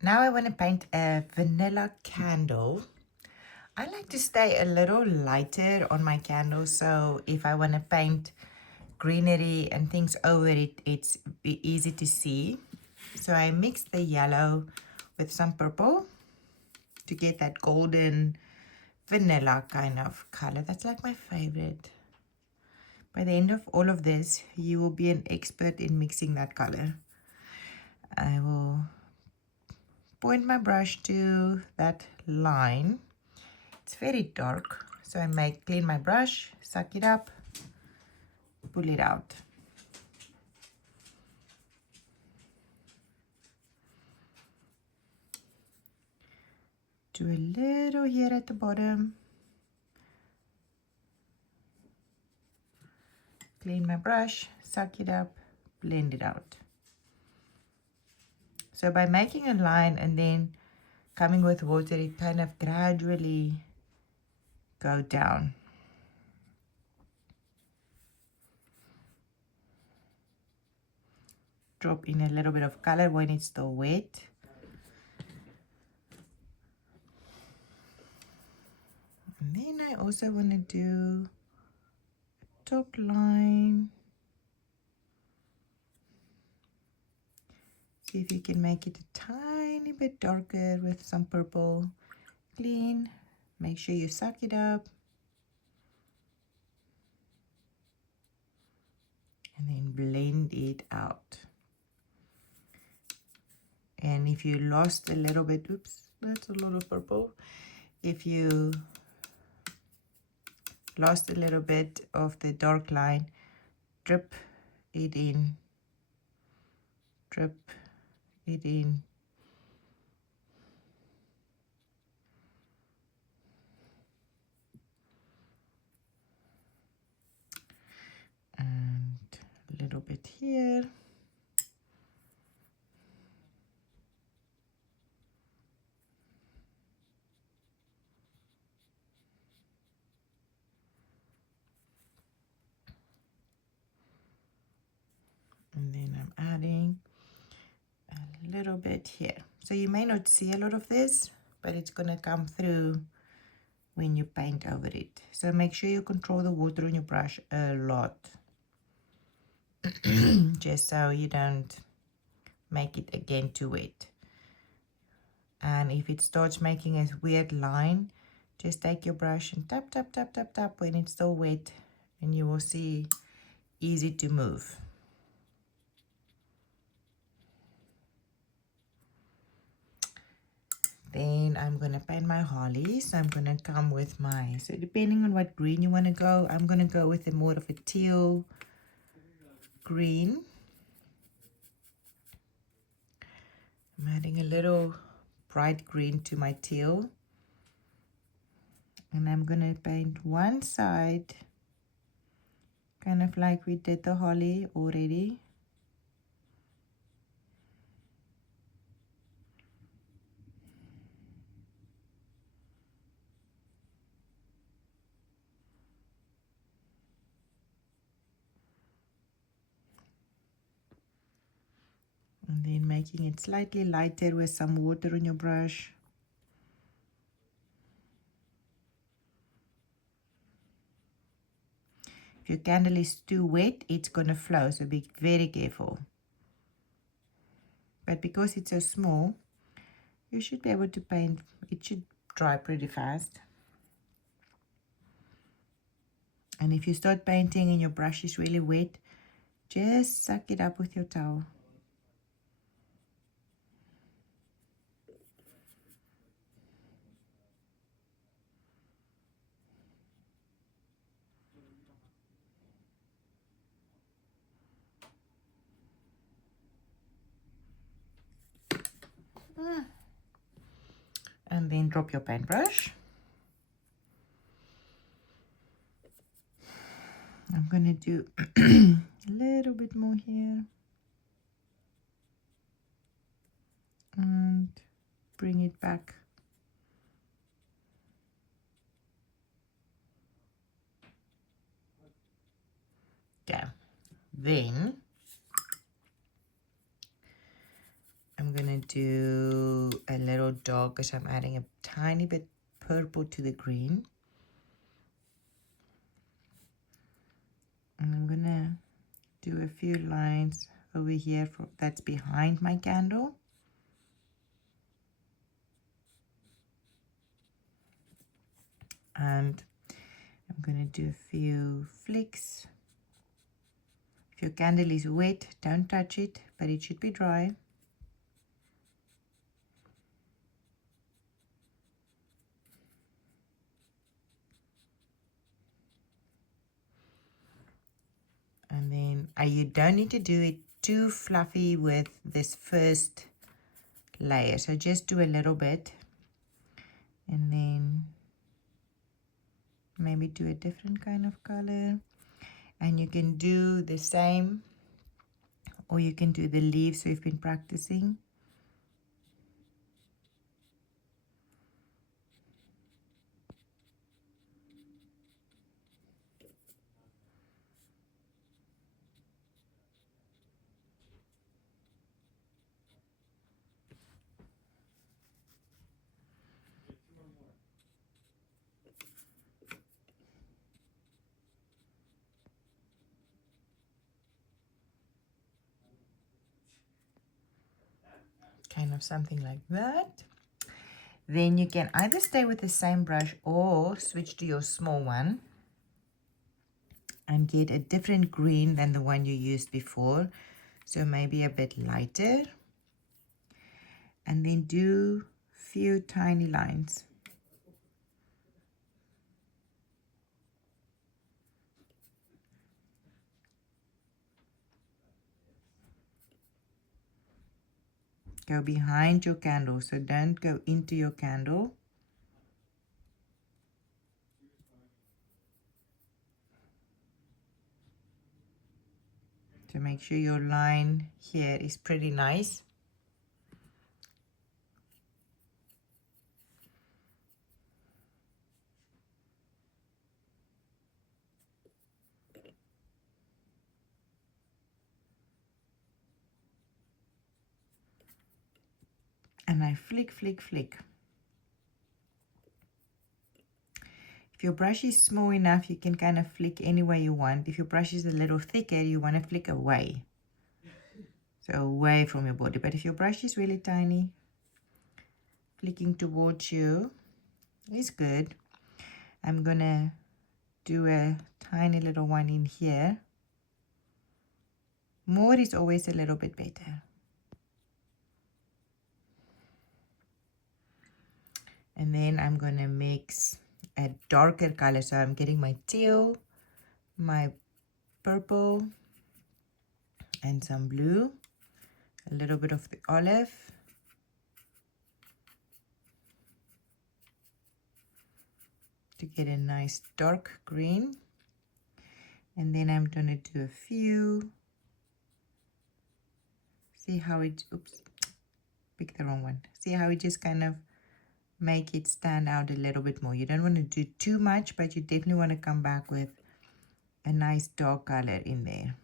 Now I want to paint a vanilla candle. I like to stay a little lighter on my candle, so if I want to paint greenery and things over it, it's easy to see. So I mixed the yellow with some purple to get that golden vanilla kind of color. That's like my favorite. By the end of all of this, you will be an expert in mixing that color. I will point my brush to that line. It's very dark, so I might clean my brush, suck it up, pull it out. Do a little here at the bottom. Clean my brush, suck it up, blend it out. So by making a line and then coming with water, it kind of gradually go down. Drop in a little bit of color when it's still wet. And then I also want to do a top line. See if you can make it a tiny bit darker with some purple. Clean. Make sure you suck it up. And then blend it out. And if you lost a little bit, oops, that's a lot of purple. If you lost a little bit of the dark line, drip it in. Drip it in. And a little bit here. And then I'm adding a little bit here. So you may not see a lot of this, but it's going to come through when you paint over it. So make sure you control the water on your brush a lot. Just so you don't make it again too wet. And if it starts making a weird line, just take your brush and tap, tap, tap, tap, tap when it's still wet, and you will see easy to move. Then I'm going to paint my holly. So I'm going to come with my, so depending on what green you want to go, I'm going to go with a more of a teal green. I'm adding a little bright green to my teal. And I'm going to paint one side, kind of like we did the holly already. And then making it slightly lighter with some water on your brush. If your candle is too wet, it's going to flow, so be very careful. But because it's so small, you should be able to paint. It should dry pretty fast. And if you start painting and your brush is really wet, just suck it up with your towel. And then drop your paintbrush. I'm going to do a little bit more here. And bring it back. Okay. Then I'm going to to do a little darker, so I'm adding a tiny bit purple to the green. And I'm going to do a few lines over here that's behind my candle. And I'm going to do a few flicks. If your candle is wet, don't touch it, but it should be dry. And then you don't need to do it too fluffy with this first layer. So just do a little bit and then maybe do a different kind of color. And you can do the same, or you can do the leaves we've been practicing. Kind of something like that. Then you can either stay with the same brush or switch to your small one and get a different green than the one you used before. So maybe a bit lighter. And then do a few tiny lines. Go behind your candle, so don't go into your candle. To make sure your line here is pretty nice. And I flick, flick, flick. If your brush is small enough, you can kind of flick any way you want. If your brush is a little thicker, you want to flick away. So away from your body. But if your brush is really tiny, flicking towards you is good. I'm going to do a tiny little one in here. More is always a little bit better. And then I'm going to mix a darker color. So I'm getting my teal, my purple, and some blue, a little bit of the olive. To get a nice dark green. And then I'm going to do a few. See how it, oops, picked the wrong one. See how it just kind of make it stand out a little bit more. You don't want to do too much, but you definitely want to come back with a nice dark color in there.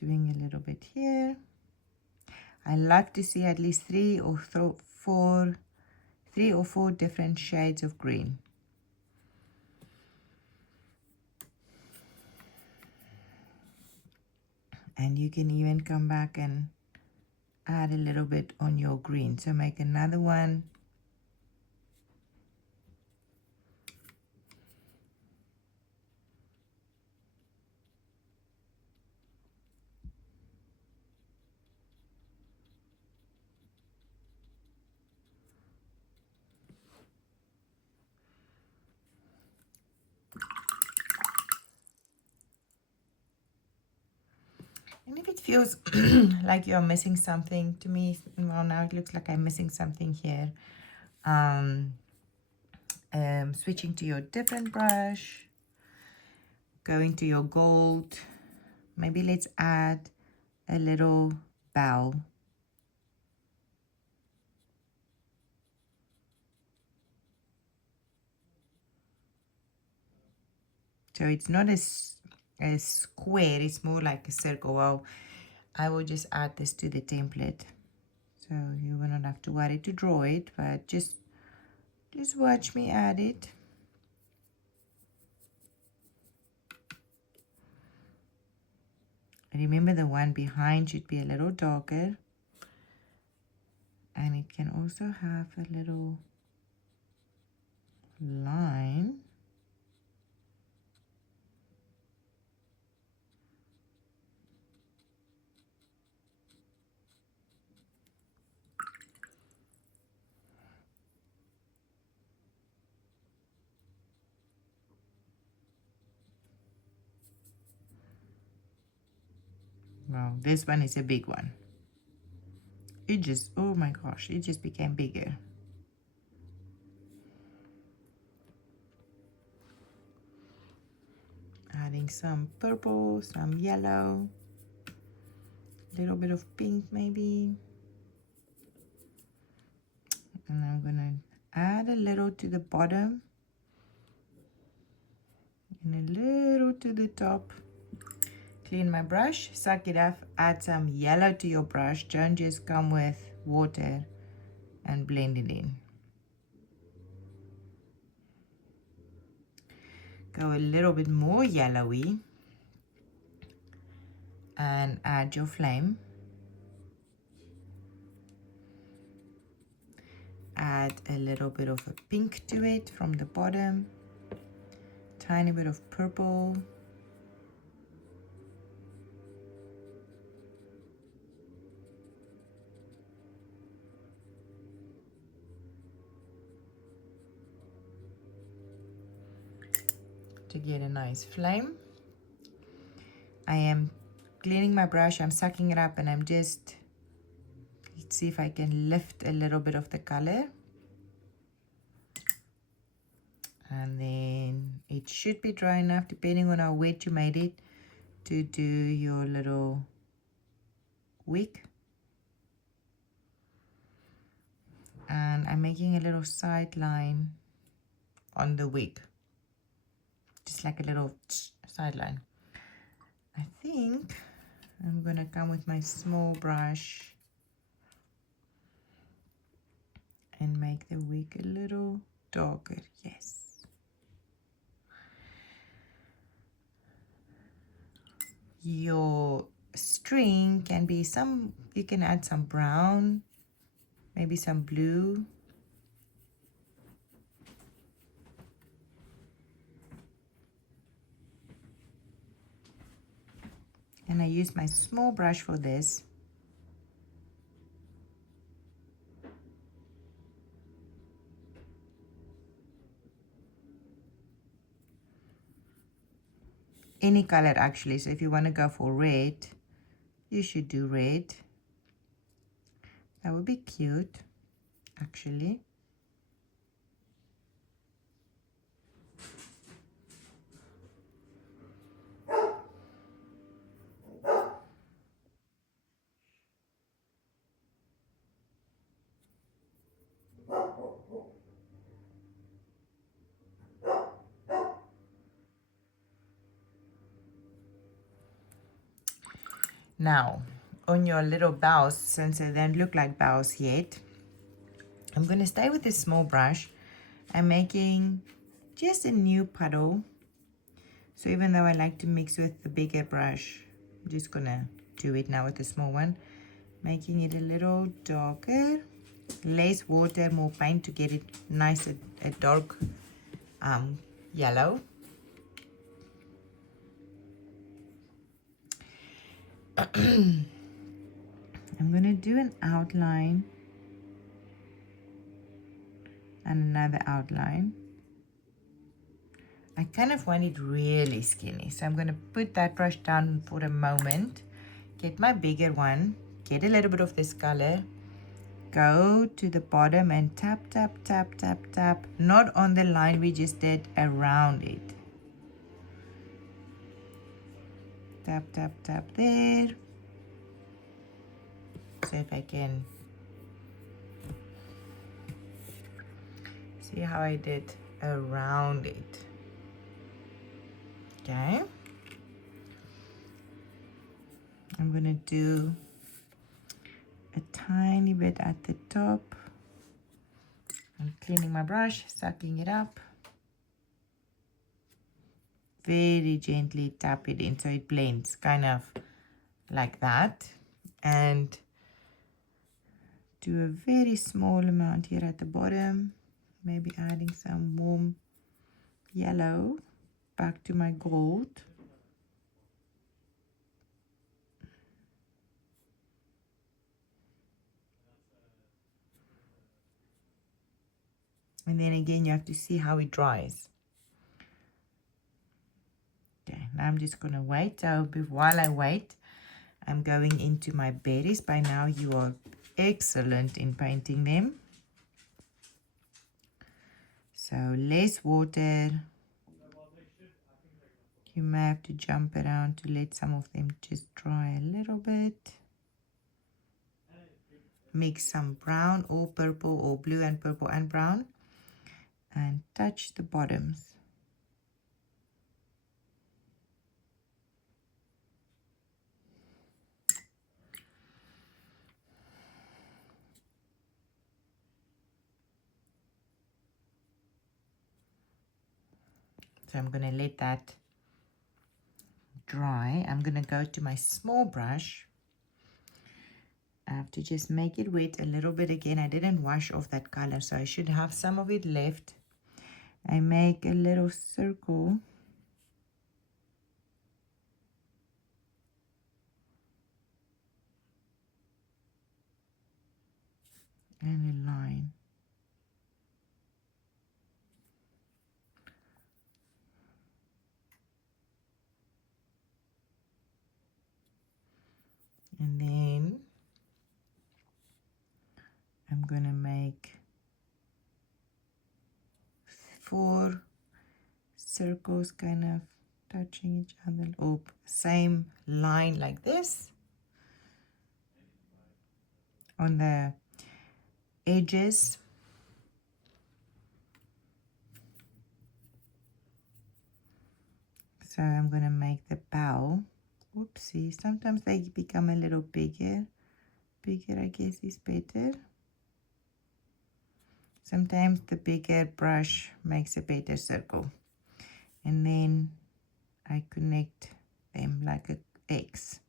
Doing a little bit here. I love to see at least three or four different shades of green. And you can even come back and add a little bit on your green. So make another one. And if it feels like you're missing something, to me, well, now it looks like I'm missing something here. Switching to your different brush, going to your gold. Maybe let's add a little bell. So it's not a square, it's more like a circle. Well, I will just add this to the template. So you will not have to worry to draw it, but just watch me add it. Remember, the one behind should be a little darker. And it can also have a little line. Wow, this one is a big one. It just, oh my gosh, it just became bigger. Adding some purple, some yellow, a little bit of pink maybe. And I'm gonna add a little to the bottom and a little to the top. Clean my brush, suck it up, add some yellow to your brush. Don't just come with water and blend it in. Go a little bit more yellowy and add your flame. Add a little bit of a pink to it from the bottom. Tiny bit of purple. To get a nice flame. I am cleaning my brush, I'm sucking it up, and I'm just, let's see if I can lift a little bit of the color. And then it should be dry enough, depending on how wet you made it, to do your little wick. And I'm making a little side line on the wig, just like a little sideline. I think I'm gonna come with my small brush and make the wig a little darker. Yes. Your string can be some, you can add some brown, maybe some blue. And I use my small brush for this. Any color actually, so if you want to go for red, you should do red. That would be cute, actually. Now, on your little bows, since they don't look like bows yet, I'm going to stay with this small brush. I'm making just a new puddle. So even though I like to mix with the bigger brush, I'm just going to do it now with the small one. Making it a little darker. Less water, more paint to get it nice, a dark yellow. I'm going to do an outline and another outline. I kind of want it really skinny, so I'm going to put that brush down for a moment, get my bigger one, get a little bit of this color, go to the bottom and tap, tap, tap, tap, tap, not on the line we just did, around it. Tap, tap, tap there. So if I can see how I did around it. Okay. I'm going to do a tiny bit at the top. I'm cleaning my brush, sucking it up. Very gently tap it in so it blends, kind of like that. And do a very small amount here at the bottom. Maybe adding some warm yellow back to my gold. And then again, you have to see how it dries. Okay, now I'm just going to wait. So while I wait, I'm going into my berries. By now, you are excellent in painting them. So less water. You may have to jump around to let some of them just dry a little bit. Mix some brown or purple or blue and purple and brown. And touch the bottoms. So I'm going to let that dry. I'm going to go to my small brush. I have to just make it wet a little bit again. I didn't wash off that color, so I should have some of it left. I make a little circle. And a line. And then I'm going to make 4 circles kind of touching each other, or same line like this on the edges. So I'm going to make the bow. Oopsie, sometimes they become a little bigger. Bigger, I guess, is better. Sometimes the bigger brush makes a better circle. And then I connect them like an X.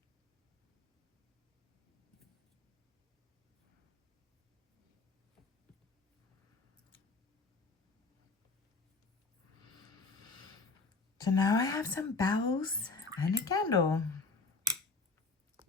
So now I have some bows and a candle.